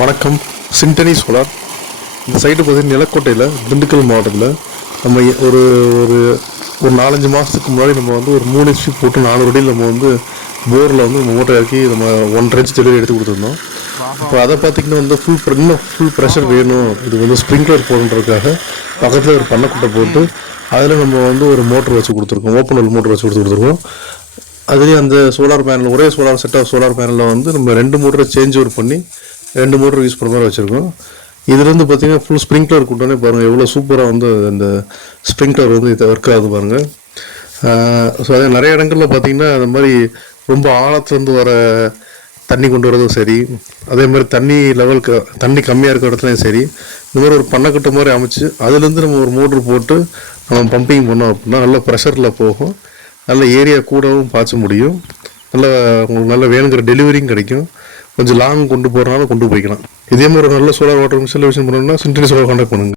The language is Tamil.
வணக்கம். சிண்டனி சோலார். இந்த சைட்டு பார்த்தீங்கன்னா நிலக்கோட்டையில், திண்டுக்கல் மாவட்டத்தில். நம்ம ஒரு ஒரு ஒரு 4-5 மாதத்துக்கு முன்னாடி நம்ம வந்து ஒரு 3 HP போட்டு 400 அடியில் நம்ம வந்து போரில் வந்து நம்ம மோட்டர் இறக்கி நம்ம 1.5 inch டெலிவரி எடுத்து கொடுத்துருந்தோம். இப்போ அதை பார்த்திங்கன்னா வந்து இன்னும் ஃபுல் ப்ரெஷர் வேணும், இது வந்து ஸ்ப்ரிங்க்லர் போடுறதுக்காக பக்கத்தில் ஒரு பண்ணைக்குட்டை போட்டு அதில் நம்ம வந்து ஒரு மோட்டர் வச்சு கொடுத்துருக்கோம். ஓப்பன் ஹோல் மோட்டர் வச்சு கொடுத்துருக்கோம். அதுலேயும் அந்த சோலார் பேனல், ஒரே சோலார் செட் ஆஃப் சோலார் பேனலில் வந்து நம்ம 2 மோட்டரை சேஞ்ச் ஓவர் பண்ணி 2 மோட்டர் யூஸ் பண்ணுற மாதிரி வச்சுருக்கோம். இதுலேருந்து பார்த்தீங்கன்னா ஃபுல் ஸ்ப்ரிங்க்லர் கூட்டோன்னே பாருங்கள் எவ்வளோ சூப்பராக வந்து அந்த ஸ்ப்ரிங்க்லர் வந்து இதை ஒர்க் ஆகுது பாருங்கள். ஸோ அதே நிறைய இடங்களில் பார்த்திங்கன்னா அந்த மாதிரி ரொம்ப ஆழத்துலேருந்து வர தண்ணி கொண்டு வரதும் சரி, அதே மாதிரி தண்ணி கம்மியாக இருக்கிற இடத்துலையும் சரி, இந்த மாதிரி ஒரு பண்ணைக்கட்டு மாதிரி அமைச்சு அதுலேருந்து நம்ம ஒரு மோட்ரு போட்டு நம்ம பம்பிங் பண்ணோம் அப்படின்னா நல்ல ப்ரெஷரில் போகும், நல்ல ஏரியா கூடவும் பாய்ச்ச முடியும், உங்களுக்கு நல்ல வேணுங்கிற டெலிவரியும் கிடைக்கும். கொஞ்சம் லாங் கொண்டு போகிறனால கொண்டு போய்க்கலாம். இதே மாதிரி ஒரு நல்ல சோலார் வாட்டர் இன்ஸ்டாலேஷன் பண்ணணும்னா சிண்டனி சோலார் கான்டாக்ட் பண்ணுங்கள்.